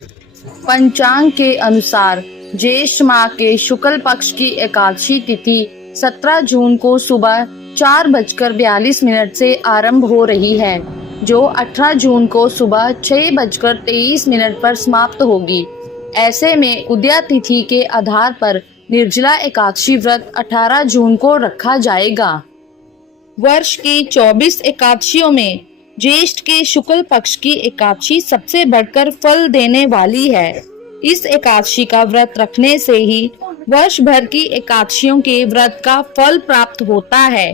पंचांग के अनुसार ज्येष्ठ माह के शुक्ल पक्ष की एकादशी तिथि 17 जून को सुबह 4:42 से आरंभ हो रही है, जो 18 जून को सुबह 6:23 पर समाप्त होगी। ऐसे में उदया तिथि के आधार पर निर्जला एकादशी व्रत 18 जून को रखा जाएगा। वर्ष की 24 एकादशियों में ज्येष्ठ के शुक्ल पक्ष की एकादशी सबसे बढ़कर फल देने वाली है। इस एकादशी का व्रत रखने से ही वर्ष भर की एकादशियों के व्रत का फल प्राप्त होता है।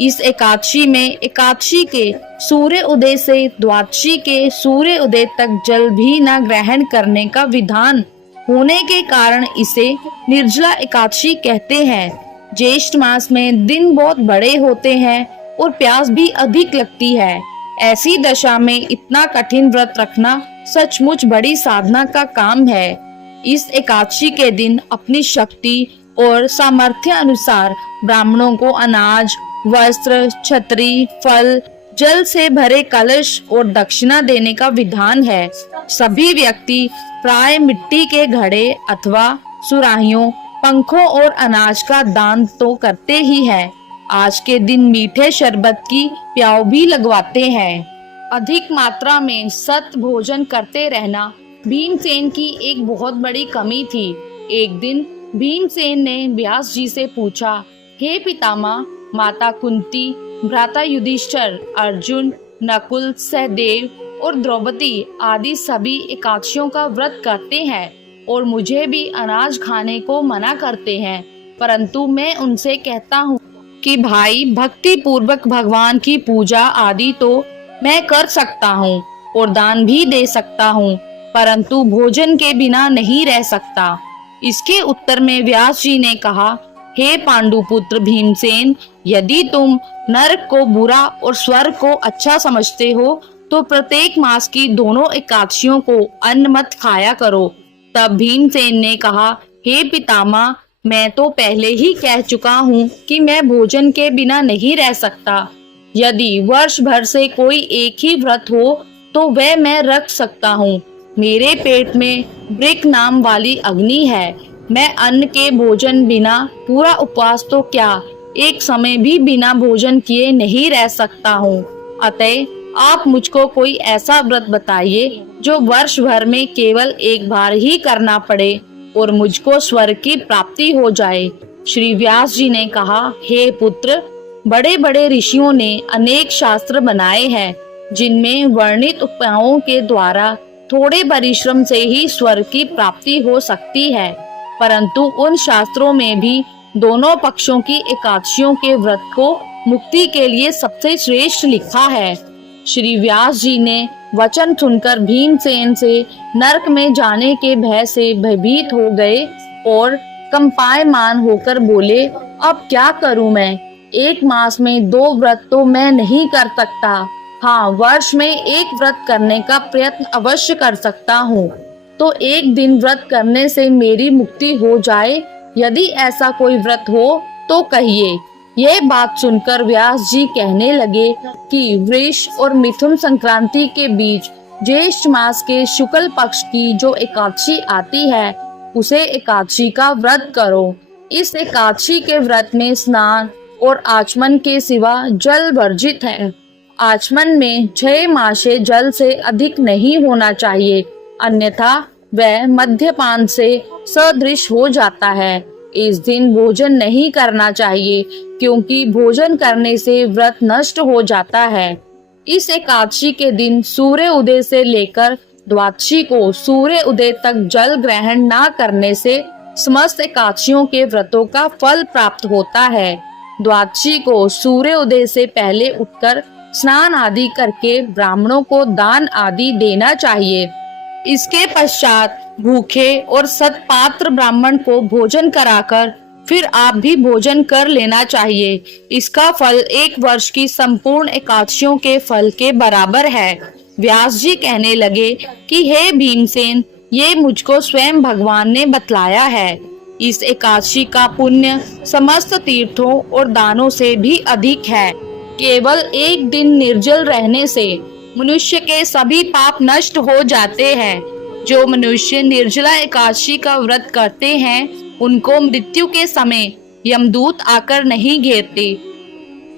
इस एकादशी में एकादशी के सूर्य उदय से द्वादशी के सूर्य उदय तक जल भी न ग्रहण करने का विधान होने के कारण इसे निर्जला एकादशी कहते हैं। ज्येष्ठ मास में दिन बहुत बड़े होते हैं और प्यास भी अधिक लगती है। ऐसी दशा में इतना कठिन व्रत रखना सचमुच बड़ी साधना का काम है। इस एकादशी के दिन अपनी शक्ति और सामर्थ्य अनुसार ब्राह्मणों को अनाज, वस्त्र, छतरी, फल, जल से भरे कलश और दक्षिणा देने का विधान है। सभी व्यक्ति प्राय मिट्टी के घड़े अथवा सुराहियों, पंखों और अनाज का दान तो करते ही हैं। आज के दिन मीठे शरबत की प्याव भी लगवाते हैं। अधिक मात्रा में सत भोजन करते रहना भीमसेन की एक बहुत बड़ी कमी थी। एक दिन भीमसेन ने व्यास जी से पूछा, हे पितामह, माता कुंती, भ्राता युधिष्ठिर, अर्जुन, नकुल, सहदेव और द्रौपदी आदि सभी एकादशियों का व्रत करते हैं और मुझे भी अनाज खाने को मना करते हैं, परंतु मैं उनसे कहता हूँ कि भाई, भक्ति पूर्वक भगवान की पूजा आदि तो मैं कर सकता हूँ और दान भी दे सकता हूँ, परंतु भोजन के बिना नहीं रह सकता। इसके उत्तर में व्यास जी ने कहा, हे पांडुपुत्र भीमसेन, यदि तुम नरक को बुरा और स्वर्ग को अच्छा समझते हो तो प्रत्येक मास की दोनों एकादशियों को अन्न मत खाया करो। तब भीमसेन ने कहा, हे पितामह, मैं तो पहले ही कह चुका हूँ कि मैं भोजन के बिना नहीं रह सकता। यदि वर्ष भर से कोई एक ही व्रत हो तो वह मैं रख सकता हूँ। मेरे पेट में ब्रिक नाम वाली अग्नि है। मैं अन्न के भोजन बिना पूरा उपवास तो क्या, एक समय भी बिना भोजन किए नहीं रह सकता हूँ। अतः आप मुझको कोई ऐसा व्रत बताइए जो वर्ष भर में केवल एक बार ही करना पड़े और मुझको स्वर्ग की प्राप्ति हो जाए। श्री व्यास जी ने कहा, हे पुत्र, बड़े बड़े ऋषियों ने अनेक शास्त्र बनाए हैं जिनमें वर्णित उपायों के द्वारा थोड़े परिश्रम से ही स्वर्ग की प्राप्ति हो सकती है, परंतु उन शास्त्रों में भी दोनों पक्षों की एकादशियों के व्रत को मुक्ति के लिए सबसे श्रेष्ठ लिखा है। श्री व्यास जी ने वचन सुनकर भीमसेन से नरक में जाने के भय से भयभीत हो गए और कंपायमान होकर बोले, अब क्या करूं मैं? एक मास में 2 व्रत तो मैं नहीं कर सकता। हाँ, वर्ष में एक व्रत करने का प्रयत्न अवश्य कर सकता हूँ। तो एक दिन व्रत करने से मेरी मुक्ति हो जाए। यदि ऐसा कोई व्रत हो तो कहिए। यह बात सुनकर व्यास जी कहने लगे कि वृष और मिथुन संक्रांति के बीच ज्येष्ठ मास के शुक्ल पक्ष की जो एकादशी आती है उसे एकादशी का व्रत करो। इस एकादशी के व्रत में स्नान और आचमन के सिवा जल वर्जित है। आचमन में 6 मासे जल से अधिक नहीं होना चाहिए, अन्यथा वह मद्यपान से सदृश हो जाता है। इस दिन भोजन नहीं करना चाहिए क्योंकि भोजन करने से व्रत नष्ट हो जाता है। इस एकादशी के दिन सूर्य उदय से लेकर द्वादशी को सूर्य उदय तक जल ग्रहण न करने से समस्त एकादशियों के व्रतों का फल प्राप्त होता है। द्वादशी को सूर्य उदय से पहले उठकर स्नान आदि करके ब्राह्मणों को दान आदि देना चाहिए। इसके पश्चात भूखे और सत्पात्र ब्राह्मण को भोजन कराकर फिर आप भी भोजन कर लेना चाहिए। इसका फल 1 वर्ष की संपूर्ण एकादशियों के फल के बराबर है। व्यास जी कहने लगे कि हे भीमसेन, ये मुझको स्वयं भगवान ने बतलाया है। इस एकादशी का पुण्य समस्त तीर्थों और दानों से भी अधिक है। केवल एक दिन निर्जल रहने से मनुष्य के सभी पाप नष्ट हो जाते हैं। जो मनुष्य निर्जला एकादशी का व्रत करते हैं उनको मृत्यु के समय यमदूत आकर नहीं घेरते,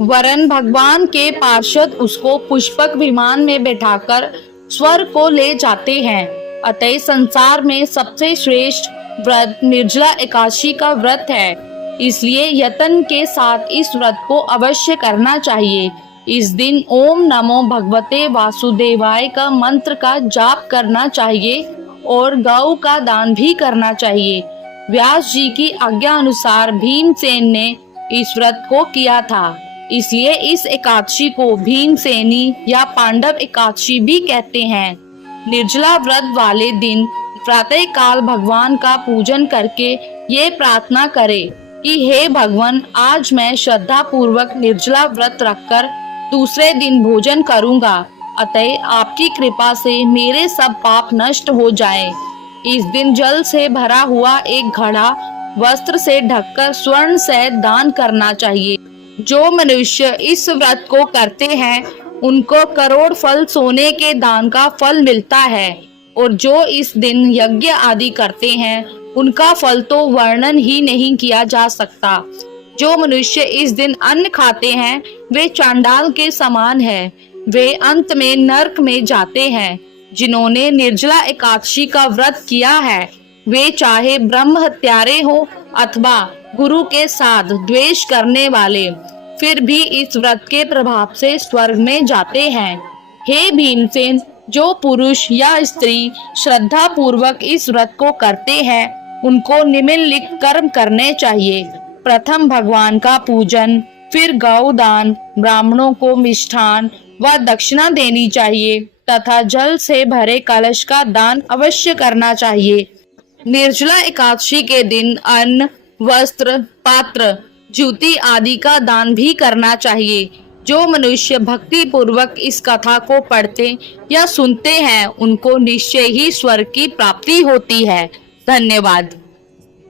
वरन भगवान के पार्षद उसको पुष्पक विमान में बैठाकर स्वर्ग को ले जाते हैं। अतः संसार में सबसे श्रेष्ठ व्रत निर्जला एकादशी का व्रत है, इसलिए यत्न के साथ इस व्रत को अवश्य करना चाहिए। इस दिन ओम नमो भगवते वासुदेवाय का मंत्र का जाप करना चाहिए और गौ का दान भी करना चाहिए। व्यास जी की आज्ञा अनुसार भीमसेन ने इस व्रत को किया था, इसलिए इस एकादशी को भीमसेनी या पांडव एकादशी भी कहते हैं। निर्जला व्रत वाले दिन प्रातः काल भगवान का पूजन करके ये प्रार्थना करें कि हे भगवान, आज मैं श्रद्धा पूर्वक निर्जला व्रत रखकर दूसरे दिन भोजन करूंगा, अतः आपकी कृपा से मेरे सब पाप नष्ट हो जाएं। इस दिन जल से भरा हुआ एक घड़ा वस्त्र से ढककर स्वर्ण से दान करना चाहिए। जो मनुष्य इस व्रत को करते हैं उनको करोड़ फल सोने के दान का फल मिलता है, और जो इस दिन यज्ञ आदि करते हैं उनका फल तो वर्णन ही नहीं किया जा सकता। जो मनुष्य इस दिन अन्न खाते हैं वे चांडाल के समान है, वे अंत में नरक में जाते हैं। जिन्होंने निर्जला एकादशी का व्रत किया है वे चाहे ब्रह्म हत्यारे हो अथवा गुरु के साथ द्वेष करने वाले, फिर भी इस व्रत के प्रभाव से स्वर्ग में जाते हैं। हे भीमसेन, जो पुरुष या स्त्री श्रद्धा पूर्वक इस व्रत को करते हैं उनको निम्नलिखित कर्म करने चाहिए। प्रथम भगवान का पूजन, फिर गौदान, ब्राह्मणों को मिष्ठान व दक्षिणा देनी चाहिए तथा जल से भरे कलश का दान अवश्य करना चाहिए। निर्जला एकादशी के दिन अन्न, वस्त्र, पात्र, जूती आदि का दान भी करना चाहिए। जो मनुष्य भक्ति पूर्वक इस कथा को पढ़ते या सुनते हैं उनको निश्चय ही स्वर्ग की प्राप्ति होती है। धन्यवाद।